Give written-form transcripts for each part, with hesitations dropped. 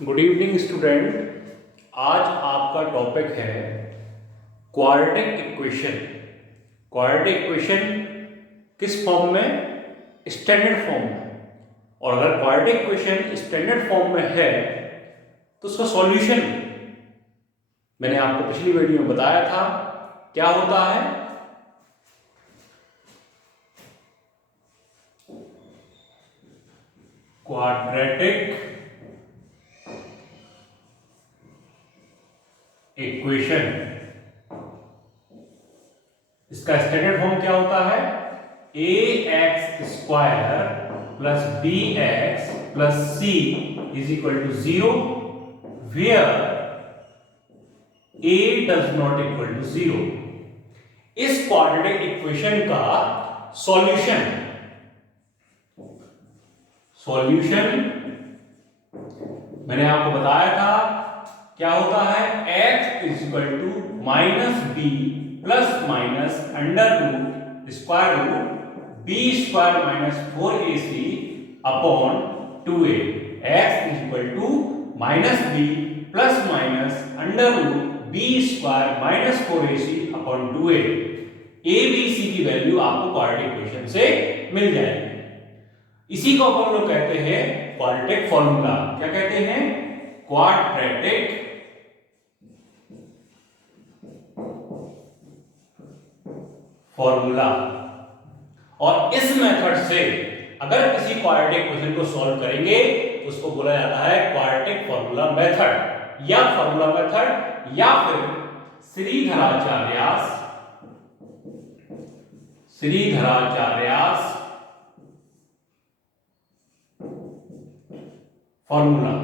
Good evening student. आज आपका topic है क्वाड्रेटिक इक्वेशन। क्वाड्रेटिक इक्वेशन किस फॉर्म में? स्टैंडर्ड फॉर्म में। और अगर क्वाड्रेटिक इक्वेशन स्टैंडर्ड फॉर्म में है तो उसका सॉल्यूशन मैंने आपको पिछली वीडियो में बताया था क्या होता है। क्वाड्रेटिक इक्वेशन, इसका स्टैंडर्ड फॉर्म क्या होता है? ax² plus bx plus c is equal to 0 where a does not equal to 0। इस क्वाड्रेटिक इक्वेशन का सॉल्यूशन मैंने आपको बताया था क्या होता है। x is equal to minus b plus minus under root square root b square minus 4ac upon 2a। x is equal to minus b plus minus under root b square minus 4ac upon 2a। a b c की value आपको quadratic equation से मिल जाएगी। इसी को अपन लोग कहते हैं क्वाड्रेटिक फॉर्मूला। क्या कहते हैं? Quadratic formula. और इस मेथड से अगर किसी क्वाड्रेटिक इक्वेशन को सॉल्व करेंगे तो उसको बोला जाता है क्वाड्रेटिक फॉर्मूला मेथड या फॉर्मूला मेथड या फिर श्रीधराचार्यास फॉर्मूला।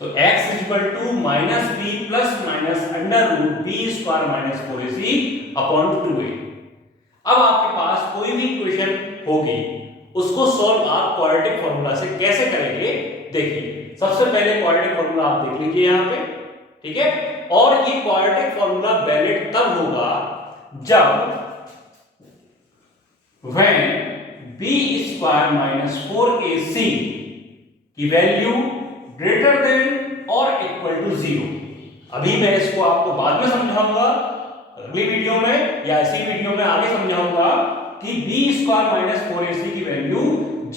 तो x equal to minus b plus minus under root b square minus 4ac upon 2a। अब आपके पास कोई भी इक्वेशन होगी उसको सॉल्व आप क्वाड्रेटिक फॉर्मूला से कैसे करेंगे? देखिए, सबसे पहले क्वाड्रेटिक फॉर्मूला आप देख लीजिए यहां पे, ठीक है। और ये क्वाड्रेटिक फॉर्मूला वैलिड तब होगा जब when b square minus 4ac की वैल्यू ग्रेटर देन और इक्वल टू 0। अभी मैं इसको आपको बाद में समझाऊंगा अगली वीडियो में या इसी वीडियो में आगे समझाऊंगा कि b स्क्वायर माइनस 4ac की वैल्यू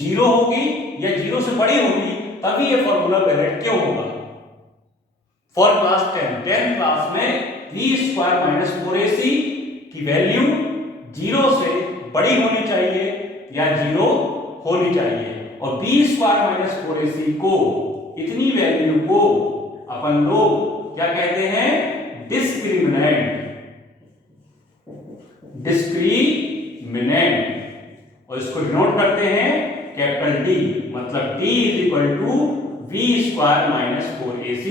0 होगी या 0 से बड़ी होगी तभी ये फॉर्मूला वैलिड क्यों होगा। फॉर क्लास 10 क्लास में b स्क्वायर माइनस 4ac की वैल्यू 0 से बड़ी होनी चाहिए या 0 होनी चाहिए। और b स्क्वायर माइनस 4ac को, इतनी वैल्यू को अपन लोग क्या कहते हैं? डिस्क्रिमिनेंट। और इसको डिनोट करते हैं कैपिटल D, मतलब d is equal to v square minus 4ac।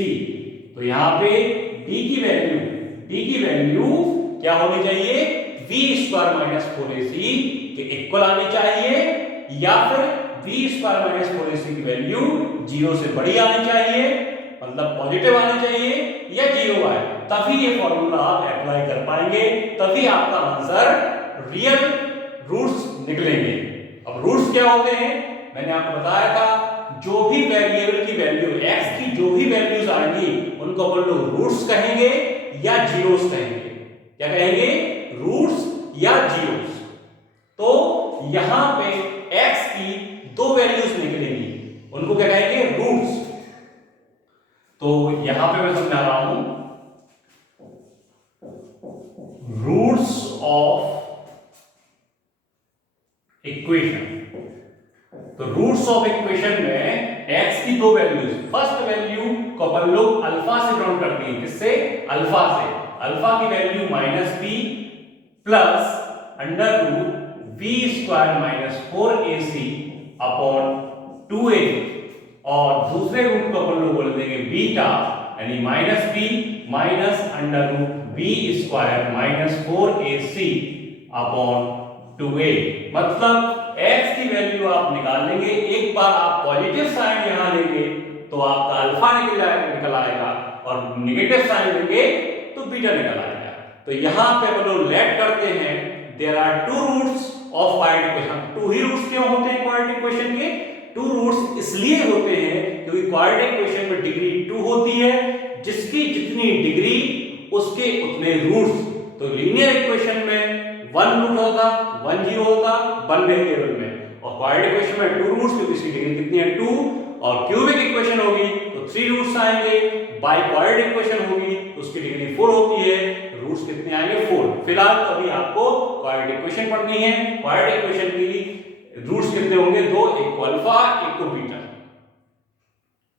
तो यहां पे d की वैल्यू क्या होनी चाहिए? v स्क्वायर माइनस 4ac के इक्वल आनी चाहिए या फिर v स्क्वायर माइनस 4ac की वैल्यू 0 से बड़ी आनी चाहिए, मतलब पॉजिटिव आनी चाहिए या 0 आए, तभी ये फॉर्मूला आप अप्लाई कर पाएंगे, तभी आपका आंसर रियल रूट्स निकलेंगे। अब रूट्स क्या होते हैं? मैंने आपको बताया था जो भी वेरिएबल की वैल्यू x की जो भी वैल्यूज आएंगी उनको अपन लोग रूट्स कहेंगे या जीरोस कहेंगे। क्या कहेंगे? रूट्स या जीरोस। तो यहां पे x की दो वैल्यूज निकलेंगी, उनको क्या कहेंगे? रूट्स। तो यहां पे मैं समझा रहा हूं रूट्स ऑफ इक्वेशन। तो रूट्स ऑफ इक्वेशन में x की दो वैल्यूज, फर्स्ट वैल्यू को अपन लोग अल्फा से डिनोट करते हैं। किससे? अल्फा से। अल्फा की value minus b plus under root b square minus 4ac upon 2a। और दूसरे रूट को अपन लोग बोल देंगे बीटा, यानी minus b minus under root b square minus 4ac upon 2a। मतलब x की वैल्यू आप निकाल लेंगे, एक बार आप पॉजिटिव साइन यहां लेंगे तो आपका अल्फा निकल आएगा और नेगेटिव साइन लेंगे तो बीटा निकल आएगा। तो यहां पे हम लोग लेट करते हैं there are two roots of quadratic equation. Two ही रूट्स क्यों होते हैं क्वाड्रेटिक इक्वेशन के? टू रूट्स इसलिए होते हैं क्योंकि क्वाड्रेटिक इक्वेशन में डिग्री 2 होती है, जिसकी जितनी डिग्री उसके उतने रूट्स। तो लीनियर इक्वेशन में 1 रूट होगा, 1 0 होगा 1 वेरिएबल में, और क्वाड्रेटिक इक्वेशन में 2 रूट्स क्योंकि इसकी डिग्री कितनी है 2, और क्यूबिक इक्वेशन होगी तो 3 रूट्स आएंगे, बाई क्वाड्रेटिक इक्वेशन होगी तो उसकी डिग्री 4 होती है, रूट्स कितने आएंगे 4। फिलहाल तो अभी आपको क्वाड्रेटिक इक्वेशन पढ़नी है। क्वाड्रेटिक इक्वेशन की रूट्स कितने होंगे? 2, एक को अल्फा एक को बीटा।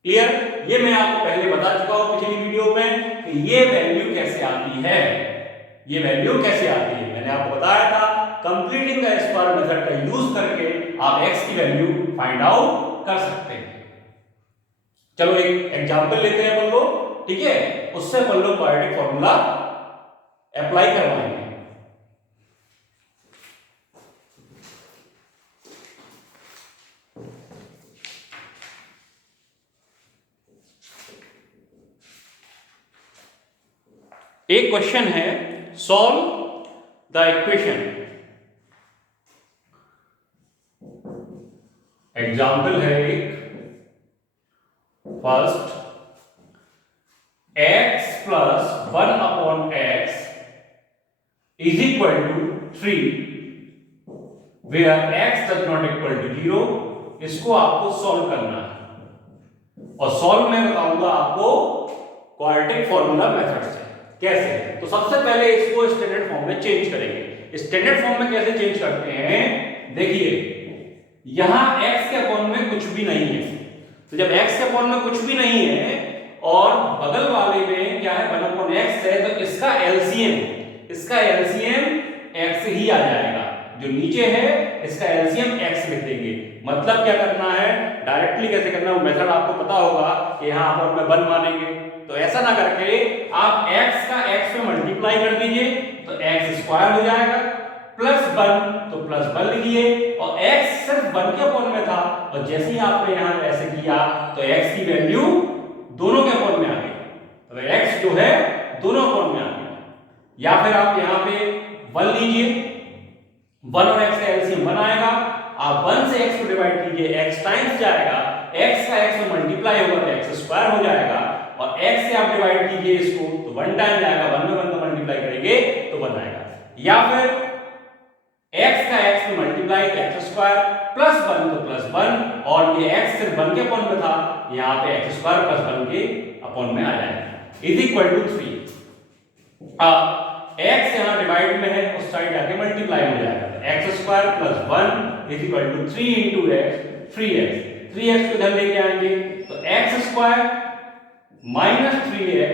क्लियर? ये मैं आपको पहले बता चुका हूं पिछली वीडियो में कि ये वैल्यू कैसे आती है, ये वैल्यू कैसे आती है मैंने आपको बताया था। कंप्लीटिंग द स्क्वायर मेथड का यूज करके आप x की वैल्यू फाइंड आउट कर सकते हैं। चलो एक एग्जांपल लेते हैं अपन लोग, ठीक है? उससे अपन लोग क्वाड्रेटिक फॉर्मूला अप्लाई करवाएंगे। एक क्वेश्चन है, सॉल्व द इक्वेशन। एग्जाम्पल है एक, first x plus 1 upon x is equal to 3 where x does not equal to 0। इसको आपको सॉल्व करना है, और सॉल्व मैं बताऊंगा आपको क्वाड्रेटिक फॉर्मूला मेथड से। कैसे? तो सबसे पहले इसको स्टैंडर्ड फॉर्म में चेंज करेंगे। स्टैंडर्ड फॉर्म में कैसे चेंज करते हैं? देखिए, यहां x के अपॉन में कुछ भी नहीं है, तो जब x के अपॉन में कुछ भी नहीं है और बगल वाले में क्या है 1 अपॉन x है, तो इसका एलसीएम x ही आ जाएगा। जो नीचे है इसका एलसीएम x लिख देंगे। मतलब क्या करना है, डायरेक्टली कैसे करना है वो मेथड आपको पता होगा कि यहां अपॉन में 1 मानेंगे, तो ऐसा ना करके आप x का x में मल्टीप्लाई कर दीजिए, तो x स्क्वायर हो जाएगा, प्लस 1 तो प्लस 1 लिखिए, और x सिर्फ 1 के अपॉन में था, और जैसे ही आपने यहां ऐसे किया तो x की वैल्यू दोनों के अपॉन में आ गई। तो x जो है दोनों अपॉन में आ गया। या फिर आप यहां पे 1 लीजिए, 1 और x का एलसीएम 1 आएगा, आप 1 से x को डिवाइड कीजिए, x टाइम्स जाएगा, x का x में मल्टीप्लाई होगा तो x स्क्वायर हो जाएगा, और x से आप डिवाइड कीजिए इसको तो 1 टाइम जाएगा, 1 में 1 को मल्टीप्लाई करेंगे तो 1 आएगा। या फिर x का x में मल्टीप्लाई तो x स्क्वायर प्लस 1 तो प्लस 1, और ये x सिर्फ 1 के अपॉन में था, यहाँ पे x स्क्वायर प्लस 1 के अपॉन में आ जाएगा, इज इक्वल टू 3। अब x यहाँ डिवाइड में है, उस साइड जाके मल्टीप्लाई हो जाएगा, x square plus 1 is equal to 3 into x 3x को इधर लेके आएंगे तो x square minus 3x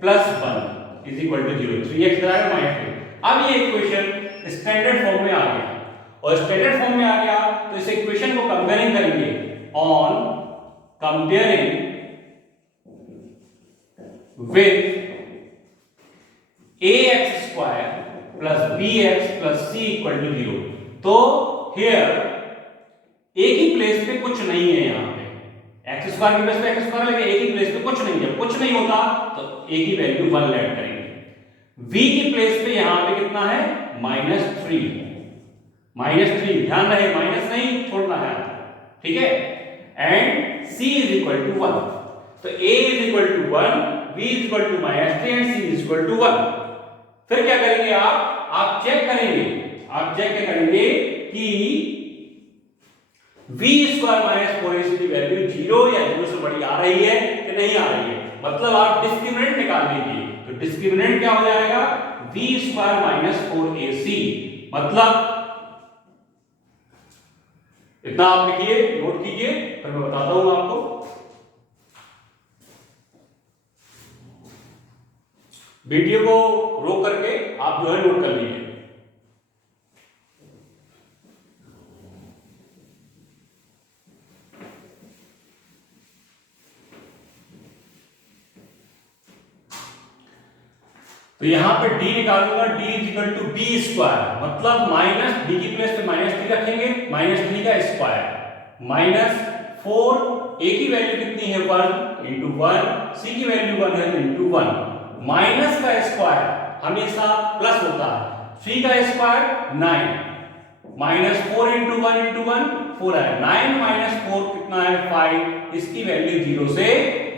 plus 1 is equal to 0, 3x इधर आएगा माइनस 3। अब ये इक्वेशन स्टैंडर्ड फॉर्म में आ गया, और स्टैंडर्ड फॉर्म में आ गया तो इस इक्वेशन को कंपेयरिंग करेंगे on comparing with ax square plus bx plus c equal to 0। तो हियर एक ही प्लेस पे कुछ नहीं है, यहां पे x स्क्वायर की प्लेस पे x स्क्वायर लेके एक ही प्लेस पे कुछ नहीं है, कुछ नहीं होता तो एक ही वैल्यू 1 ऐड करेंगे। v की प्लेस पे यहां पे कितना है -3, ध्यान रहे माइनस नहीं छोड़ना है, ठीक है? And c is equal to 1, तो a is equal to 1, b is equal to -3 and c is equal to 1। फिर क्या करेंगे आप चेक करेंगे कि v स्क्वायर माइनस 4ac की वैल्यू 0 या 0 से बड़ी आ रही है कि नहीं आ रही है, मतलब आप डिस्क्रिमिनेंट निकाल लीजिए। तो डिस्क्रिमिनेंट क्या हो जाएगा v स्क्वायर माइनस 4ac, मतलब इतना आप लिखिए, नोट कीजिए, फिर मैं बताता हूं आपको। वीडियो को रोक करके आप जो है नोट कर लीजिए। तो यहां पे d निकालूंगा, d is equal to b square, मतलब माइनस d की प्लेस पे -3 रखेंगे, -3 का स्क्वायर -4, a की वैल्यू कितनी है 1 इंटू 1, c की वैल्यू 1 है इंटू 1, माइनस का स्क्वायर हमेशा प्लस होता है, 3 का स्क्वायर 9, माइनस 4 इंटू 1 4 है, 9 माइनस 4 कितना है 5, इसकी वैल्यू 0 से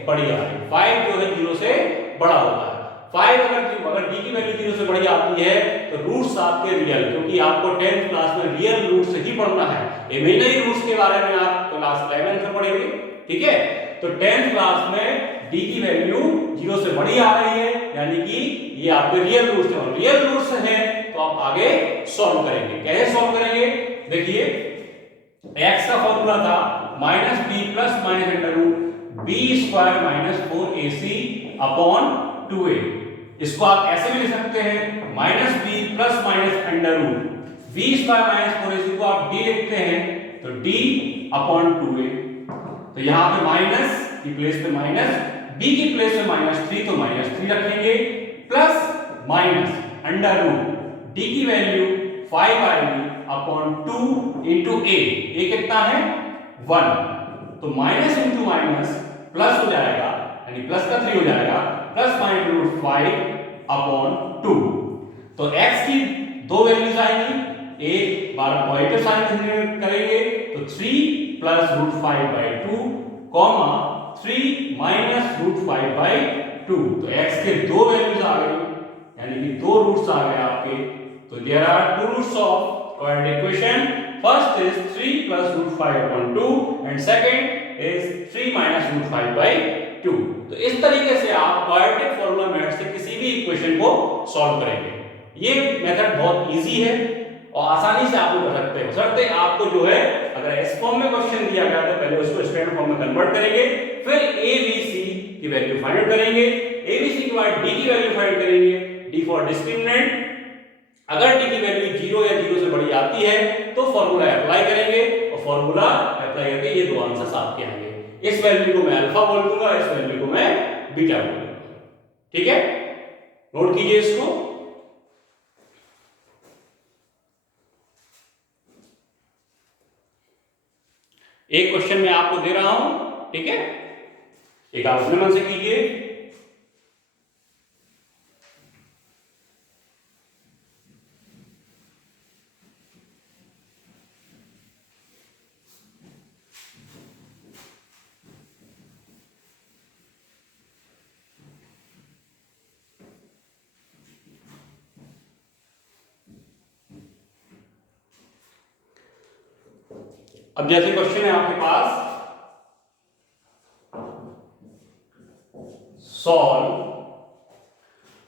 बड़ी आ रही है। 5 जो है 0 से बड़ा होता है। 5 अगर डी की वैल्यू 0 से बड़ी आती है तो रूट्स आपके रियल, क्योंकि आपको 10th क्लास में रियल रूट्स ही पढ़ना है, इमेजिनरी रूट्स के बारे में आप क्लास 11 में पढ़ेंगे, ठीक है। तो 10th क्लास में डी की वैल्यू 0 से बड़ी आ रही है, यानी कि ये आपके रियल रूट्स हैं, रियल रूट्स हैं तो आप आगे सॉल्व करेंगे। कैसे सॉल्व करेंगे, देखिए x का फॉर्मूला था minus b plus minus under root b square minus 4ac upon 2a। इसको आप ऐसे भी लिख सकते हैं minus b plus minus under root b square minus 4ac को आप d लिखते हैं तो d अपॉन 2a। तो यहाँ पे माइनस की प्लेस पे माइनस, b की प्लेस पे -3 तो -3 रखेंगे, plus minus under root d की वैल्यू 5 आएगी अपॉन 2 इंटू a कितना है 1, तो माइनस इंटू माइनस प्लस हो जाएगा, यानी प्लस का 3 हो जाएगा, प्लस माइनस रूट 5 अपॉन 2। तो x की दो वैल्यूज आएंगी, एक बार पॉजिटिव साइन करेंगे तो 3 plus root 5/2 comma 3 minus root 5/2। तो x के दो वैल्यूज आ गई, यानी कि दो रूट्स आ गए आपके। तो there are two roots of quadratic equation. First is 3 plus root 5 upon 2 and second is 3 minus root 5/2. तो इस तरीके से आप quadratic formula मेथड से किसी भी इक्वेशन को सॉल्व करेंगे। ये मेथड बहुत इजी है और आसानी से आप लोग कर सकते हैं। शर्ते आपको जो है अगर इस फॉर्म में क्वेश्चन दिया गया तो पहले उसको स्टैंडर्ड फॉर्म में कन्वर्ट करेंगे, फिर a b c की वैल्यू फाइंड आउट करेंगे, a b c के बाद d की वैल्यू फाइंड करेंगे, d फॉर डिस्क्रिमिनेंट। अगर d की वैल्यू 0 या 0 से बड़ी आती है तो फॉर्मूला अप्लाई करेंगे और फॉर्मूला अप्लाई करके ये दो आंसर्स आपके आएंगे। इस वैल्यू को मैं अल्फा बोल दूंगा, इस वैल्यू को मैं बीटा बोल दूंगा, ठीक है। नोट कीजिए इसको। एक क्वेश्चन मैं आपको दे रहा हूं, ठीक है, एक आप अपने मन से कीजिए। अब जैसे क्वेश्चन है आपके पास, solve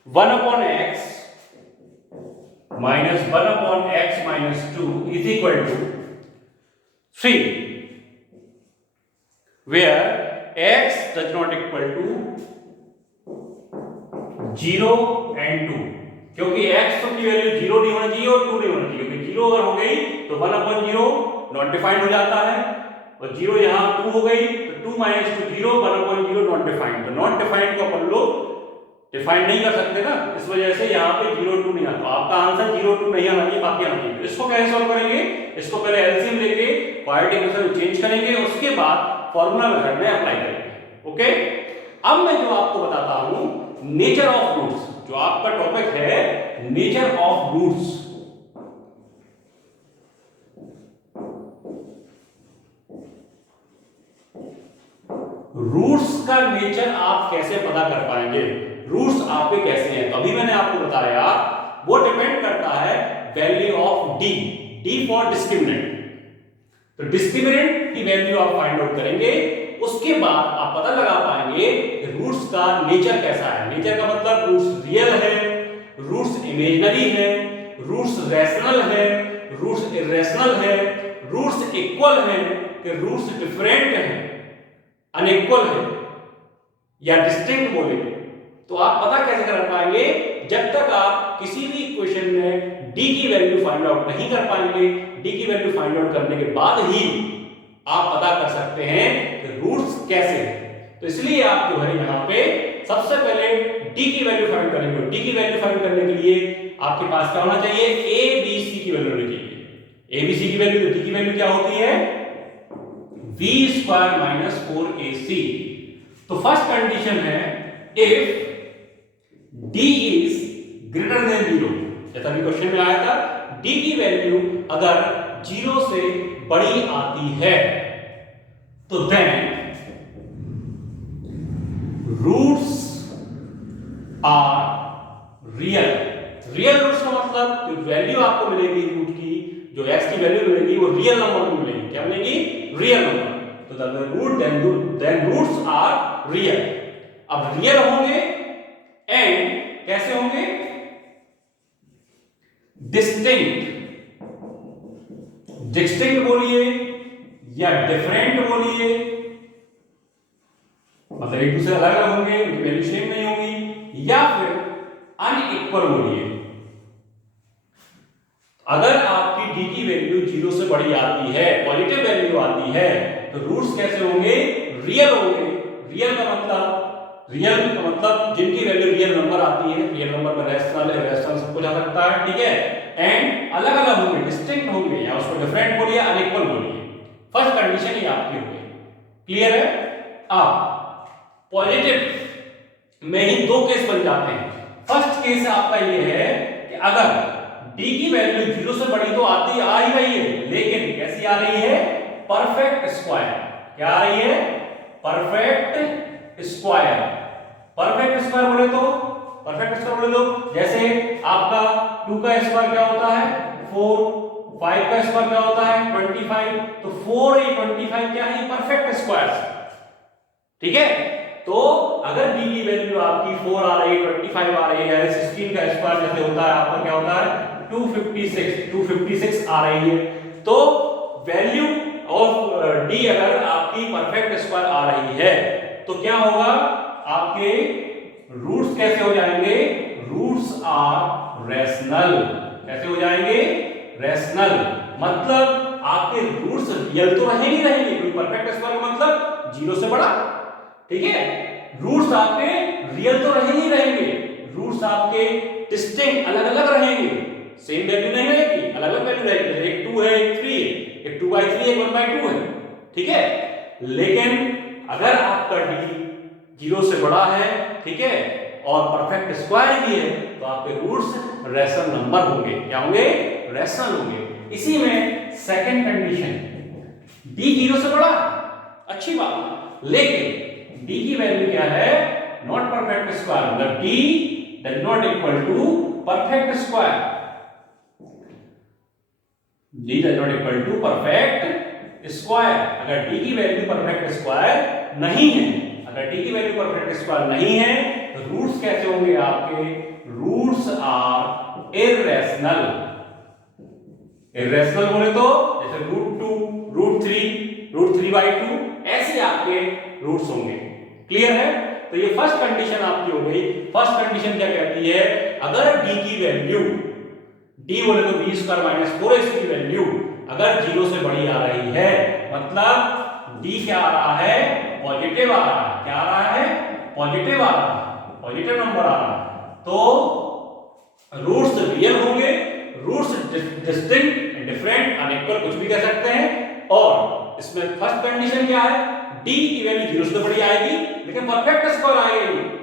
1 upon x minus 1 upon x minus 2 is equal to 3 where x does not equal to 0 and 2, क्योंकि x की वैल्यू 0 नहीं होना चाहिए और 2 नहीं होना चाहिए, क्योंकि 0 अगर हो गई तो 1 अपॉन 0 नॉट डिफाइंड हो जाता है और 0 यहां 2 हो गई तो 2 माइनस 2 0, 1 अपॉन 0 नॉट डिफाइंड। तो नॉट डिफाइंड को अपन लोग डिफाइन नहीं कर सकते ना, इस वजह से यहां पे 0 2 नहीं आता। आपका आंसर 0 2 नहीं आना चाहिए, बाकी आना चाहिए। इसको कैसे सॉल्व करेंगे, इसको पहले एलसीएम लेके क्वाड्रेटिक इक्वेशन में चेंज करेंगे, उसके बाद फार्मूला मेथड में अप्लाई करेंगे, ओके। अब मैं जो आपको बताता हूं नेचर ऑफ रूट्स, जो आपका टॉपिक है नेचर ऑफ रूट्स। रूट्स का नेचर आप कैसे पता कर पाएंगे, रूट्स आपके कैसे हैं, तो अभी मैंने आपको बताया वो डिपेंड करता है value of D, D for discriminant. तो डिस्क्रिमिनेंट की वैल्यू आप फाइंड आउट करेंगे, उसके बाद आप पता लगा पाएंगे कि रूट्स का नेचर कैसा है। नेचर का मतलब रूट्स रियल है, रूट्स इमेजिनरी है, रूट्स रैशनल है, रूट्स इरेशनल है, रूट्स इक्वल है कि रूट्स डिफरेंट है, अनइक्वल है या डिस्टिंक्ट बोलेंगे। तो आप पता कैसे कर पाएंगे, जब तक आप किसी भी इक्वेशन में d की वैल्यू फाइंड आउट नहीं कर पाएंगे। d की वैल्यू फाइंड आउट करने के बाद ही आप पता कर सकते हैं कि रूट्स कैसे हैं। तो इसलिए आप जो है यहाँ पे सबसे पहले d की वैल्यू फाइंड करेंगे। d की वैल्यू फाइंड करने के लिए आपके पास क्या होना चाहिए, a b c की वैल्यू होनी चाहिए। a b c की वैल्यू, d की वैल्यू क्या होती है v स्क्वायर माइनस 4ac। तो फर्स्ट कंडीशन है if d is greater than 0, जैसा भी क्वेश्चन में आया था, d की वैल्यू अगर 0 से बड़ी आती है तो then roots are real. Real roots का मतलब जो वैल्यू आपको मिलेगी रूट की, जो x की वैल्यू मिलेगी वो रियल नंबर में मिलेगी। क्या मिलेगी? Real number. तो the root then roots are real. अब रियल होंगे एंड कैसे होंगे? डिस्टिंक्ट। डिस्टिंक्ट बोलिए या डिफरेंट बोलिए, मतलब एक दूसरे अलग अलग होंगे, उनकी वैल्यू सेम नहीं होगी, या फिर अनइक्वल बोलिए। अगर आपकी d की वैल्यू 0 से बड़ी आती है, पॉजिटिव वैल्यू आती है, तो रूट्स कैसे होंगे? रियल होंगे। रियल का मतलब जिनकी वैल्यू रियल नंबर आती है, रियल नंबर में रैशनल इरेशनल सब कुछ आ सकता है, ठीक है, एंड अलग अलग होंगे, डिस्टिंक्ट होंगे, या उसको डिफरेंट बोलिए, अनइक्वल बोलिए। फर्स्ट कंडीशन ही आपकी हो गई। क्लियर है? अब पॉजिटिव में ही दो केस बन जाते हैं। फर्स्ट केस आपका ये है कि अगर d की वैल्यू 0 से बड़ी तो आती आ ही रही है, लेकिन कैसी आ रही है? Perfect square. क्या आ रही है? Perfect square. परफेक्ट स्क्वायर बोले तो जैसे आपका 2 का स्क्वायर क्या होता है? 4, 5 का स्क्वायर क्या होता है? 25। तो 4 और 25 क्या है? Perfect square. ठीक है, तो अगर d की वैल्यू आपकी 4 आ रही है, 25 आ रही है, 16 का स्क्वायर जैसे होता है आपका क्या होता है? 256 आ रही है, तो वैल्यू ऑफ d अगर आपकी परफेक्ट स्क्वायर आ रही है तो क्या होगा? आपके रूट्स कैसे हो जाएंगे? Roots are rational. कैसे हो जाएंगे? रैशनल। मतलब आपके रूट्स रियल तो रहेंगे क्योंकि परफेक्ट स्क्वायर का मतलब 0 से बड़ा, ठीक है। रूट्स आपके रियल तो रहेंगे, रूट्स आपके डिस्टिंक्ट अलग अलग रहेंगे, सेम वैल्यू नहीं रहेगी, अलग अलग वैल्यू रहेगी। एक 2 है, एक 3 है, एक 2/3 एक 1/2 है, ठीक है। लेकिन अगर आपका d 0 से बड़ा है, ठीक है, और परफेक्ट स्क्वायर भी है, तो आपके रूट्स रैशनल नंबर होंगे। क्या होंगे? रैशनल होंगे। इसी में सेकंड कंडीशन, d 0 से बड़ा, अच्छी बात, लेकिन d की वैल्यू क्या है? नॉट परफेक्ट स्क्वायर, मतलब d does not equal to perfect square. d does not equal to perfect square. अगर d की वैल्यू परफेक्ट स्क्वायर नहीं है, अगर d की वैल्यू परफेक्ट स्क्वायर नहीं है, तो रूट्स कैसे होंगे आपके? Roots are irrational. इररेशनल बोले तो जैसे √2, √3/2 ऐसे आपके रूट्स होंगे। क्लियर है? तो ये फर्स्ट कंडीशन आपकी हो गई। फर्स्ट कंडीशन क्या कहती है? अगर d की वैल्यू, d बोले तो b² - 4ac की वैल्यू अगर 0 से बड़ी आ रही है, मतलब d क्या आ रहा है? पॉजिटिव आ रहा है। क्या आ रहा है? पॉजिटिव आ रहा है, पॉजिटिव नंबर आ रहा है, तो रूट्स रियल होंगे, रूट्स डिस्टिंक्ट, डिफरेंट, अनइक्वल कुछ भी कह सकते हैं। और इसमें फर्स्ट कंडीशन क्या है? d की वैल्यू 0 से बड़ी आएगी, लेकिन परफेक्ट स्क्वायर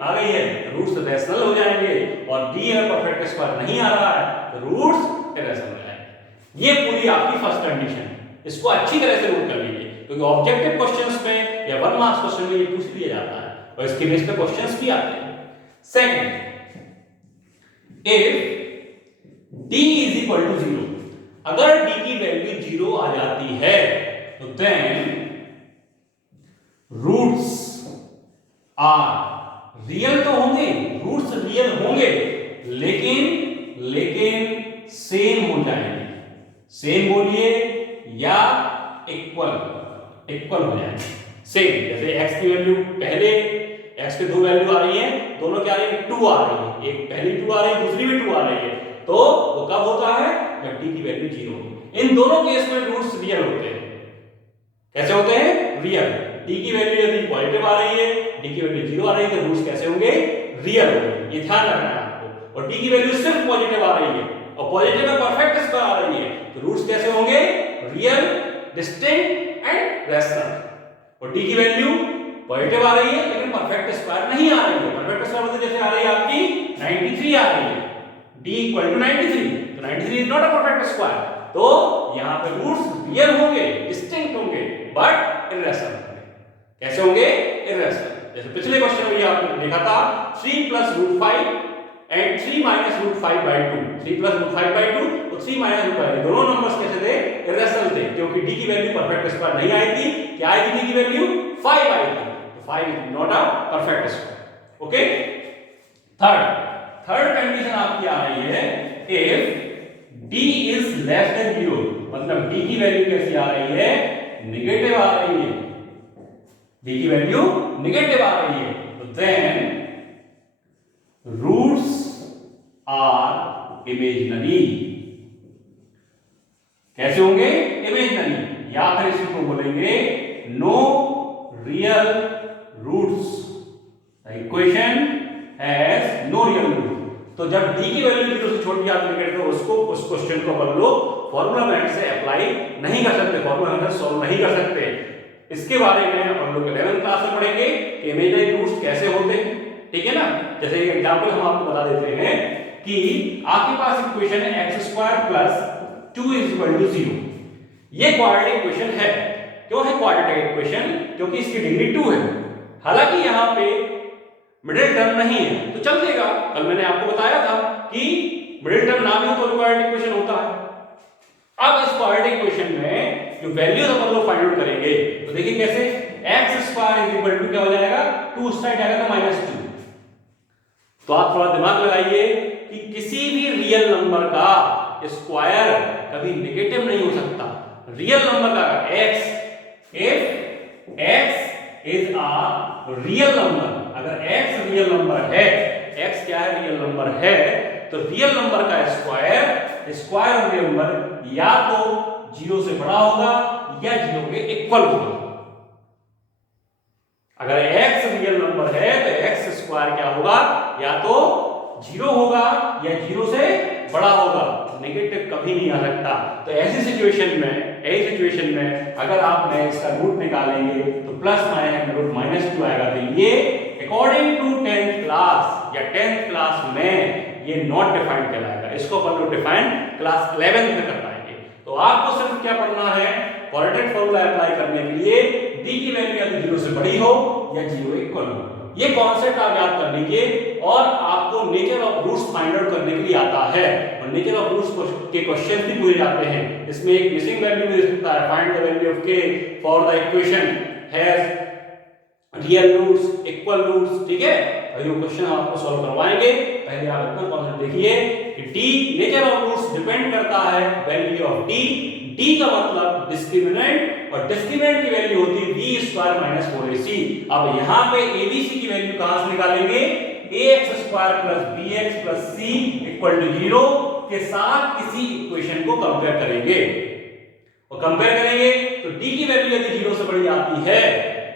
आ गई है, रूट्स रैशनल हो जाएंगे। और d अगर परफेक्ट स्क्वायर नहीं आ रहा है तो रूट्स इररेशनल हो जाएंगे। ये पूरी आपकी फर्स्ट कंडीशन है। इसको अच्छी तरह से नोट कर लीजिए, क्योंकि ऑब्जेक्टिव क्वेश्चंस में या 1 मार्क्स क्वेश्चन में ये पूछ लिया जाता है और इसके बेस पे क्वेश्चंस भी आते हैं। सेकंड, इफ d = 0, अगर d की वैल्यू 0 आ जाती है तो देन रूट्स आर रियल तो होंगे, रूट्स रियल होंगे, लेकिन सेम हो जाएंगे। सेम बोलिए या इक्वल हो जाएंगे। सेम, जैसे x की वैल्यू पहले, x के दो वैल्यू आ रही है, दोनों क्या आ रही है? 2 आ रही है, एक पहली 2 आ रही है, दूसरी भी 2 आ रही है, तो वो कब होता है? जब d की वैल्यू 0 हो। इन दोनों केस में रूट्स रियल होते हैं। कैसे होते हैं? रियल। d की वैल्यू यदि पॉजिटिव आ रही है, d की वैल्यू 0 आ रही है, तो रूट्स कैसे होंगे? रियल होंगे। ये ध्यान रखना है आपको। और d की वैल्यू सिर्फ पॉजिटिव आ रही है और पॉजिटिव में परफेक्ट स्क्वायर आ रही है, तो रूट्स कैसे होंगे? Real, distinct and rational. और d की वैल्यू पॉजिटिव आ रही है लेकिन परफेक्ट स्क्वायर नहीं आ रही है। परफेक्ट स्क्वायर मतलब जैसे आ रही है आपकी 93 आ रही है, d इक्वल टू 93, तो 93 is not a perfect square. तो यहां पे रूट्स रियल होंगे, डिस्टिंक्ट होंगे, बट इर्रेशनल होंगे। कैसे होंगे? इर्रेशनल। जैसे पिछले क्वेश्चन में ये आपने देखा था 3 plus root 5 and 3 minus root 5 by 2, 3 plus root 5 by 2 और 3 माइनस रूट 5, दोनों नंबर्स कैसे थे? इर्रेशनल थे, क्योंकि d की वैल्यू परफेक्ट स्क्वायर नहीं आई थी। क्या आई थी? d की वैल्यू 5 आई थी, तो 5 is not a perfect square. Okay, third condition आपकी आ रही है if d is less than 0, मतलब d की वैल्यू कैसी आ रही है? नेगेटिव आ रही है, d की वैल्यू नेगेटिव आ रही है, तो देन रूट्स आर इमेजिनरी। कैसे होंगे? इमेजिनरी, या फिर इसको बोलेंगे no real roots. Equation has no real root. तो जब d की वैल्यू 0 से छोटी आती है तो उसको, उस क्वेश्चन को अपन लोग फॉर्मूला मेथड से अप्लाई नहीं कर सकते, फॉर्मूला मेथड सॉल्व नहीं कर सकते। इसके बारे में अपन लोग 11th क्लास में पढ़ेंगे कि इमेजिनरी रूट्स कैसे होते हैं, ठीक है ना। जैसे एक एग्जांपल हम आपको बता देते हैं कि आपके पास इक्वेशन है x² plus 2 is equal to 0। ये क्वाड्रेटिक इक्वेशन है। क्यों है क्वाड्रेटिक इक्वेशन? क्योंकि इसकी डिग्री 2 है। हालांकि यहां पे मिडिल टर्म नहीं है तो चल देगा। कल मैंने आपको बताया था कि मिडिल टर्म ना भी हो तो क्वाड्रेटिक इक्वेशन होता है। अब इस क्वाड्रेटिक इक्वेशन में जो वैल्यूज अपन लोग फाइंड आउट करेंगे तो देखिए कैसे, x² इज इक्वल टू क्या हो जाएगा? 2 साइड आएगा तो -2। तो आप थोड़ा दिमाग लगाइए कि किसी भी रियल नंबर का स्क्वायर कभी नेगेटिव नहीं हो सकता। रियल नंबर का x, if x is a real number, अगर x रियल नंबर है, x क्या है? रियल नंबर है, तो रियल नंबर का स्क्वायर ऑफ रियल नंबर या तो 0 से बड़ा होगा या 0 के इक्वल होगा। अगर x रियल नंबर है तो x स्क्वायर क्या होगा? या तो 0 होगा या 0 से बड़ा होगा, नेगेटिव कभी नहीं आ सकता। तो ऐसी सिचुएशन में अगर आप इसका रूट निकालेंगे तो प्लस -2 आएगा। तो ये अकॉर्डिंग टू 10th क्लास या 10th क्लास में ये नॉट डिफाइंड कहलाएगा। इसको अपन लोग डिफाइन क्लास 11th में कर पाएंगे। तो आपको सिर्फ क्या पढ़ना है? क्वाड्रेटिक फॉर्मूला अप्लाई करने के लिए d की वैल्यू या तो 0 से बड़ी हो या 0 इक्वल हो। ये कॉन्सेप्ट आप याद कर लीजिए और आपको nature of roots find out करने के लिए आता है। और नेचर ऑफ रूट्स के क्वेश्चंस भी पूछे जाते हैं। इसमें एक मिसिंग वैल्यू भी दे सकता है, find the value of k for the equation has real roots, equal roots, ठीक है। और ये क्वेश्चन आपको सॉल्व करवाएंगे। पहले आप इतना कॉन्सेप्ट देखिए कि d nature of roots depend करता है वैल्यू ऑफ d का मतलब डिस्क्रिमिनेंट, और डिस्क्रिमिनेंट की वैल्यू होती है b² - 4ac। अब यहां पे abc की वैल्यू कहां से निकालेंगे? ax² + bx + c = 0 के साथ किसी इक्वेशन को कंपेयर करेंगे। और कंपेयर करेंगे तो d की वैल्यू यदि 0 से बड़ी आती है,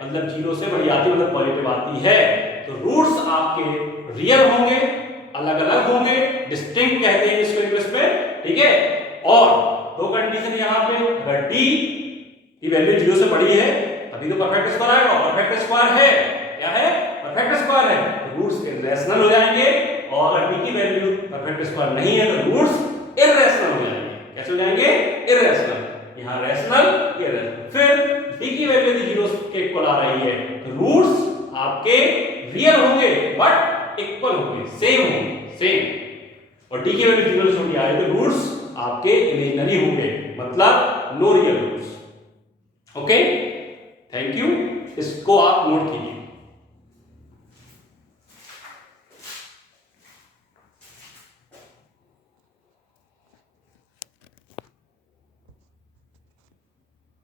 मतलब 0 से बड़ी आती है मतलब पॉजिटिव आती है, तो रूट्स आपके रियल होंगे, अलग-अलग होंगे, डिस्टिंक्ट कहते हैं इसको इंग्लिश में, ठीक है। और दो कंडीशन यहां पे, अगर d की वैल्यू 0 से बड़ी है तभी तो परफेक्ट स्क्वायर आएगा। परफेक्ट स्क्वायर है, क्या है? परफेक्ट स्क्वायर है, तो रूट्स इररेशनल हो जाएंगे। और अगर d की वैल्यू परफेक्ट स्क्वायर नहीं है तो रूट्स इररेशनल हो जाएंगे। कैसे हो जाएंगे? इररेशनल। यहां रैशनल, इररेशनल। फिर d की वैल्यू यदि 0 के इक्वल आ रही है तो रूट्स आपके रियल होंगे बट इक्वल होंगे, सेम होंगे, सेम। और d की वैल्यू 0 से छोटी आ रही है तो रूट्स आपके इमेजिनरी होंगे, मतलब no real roots. Okay, thank you. इसको आप नोट कीजिए।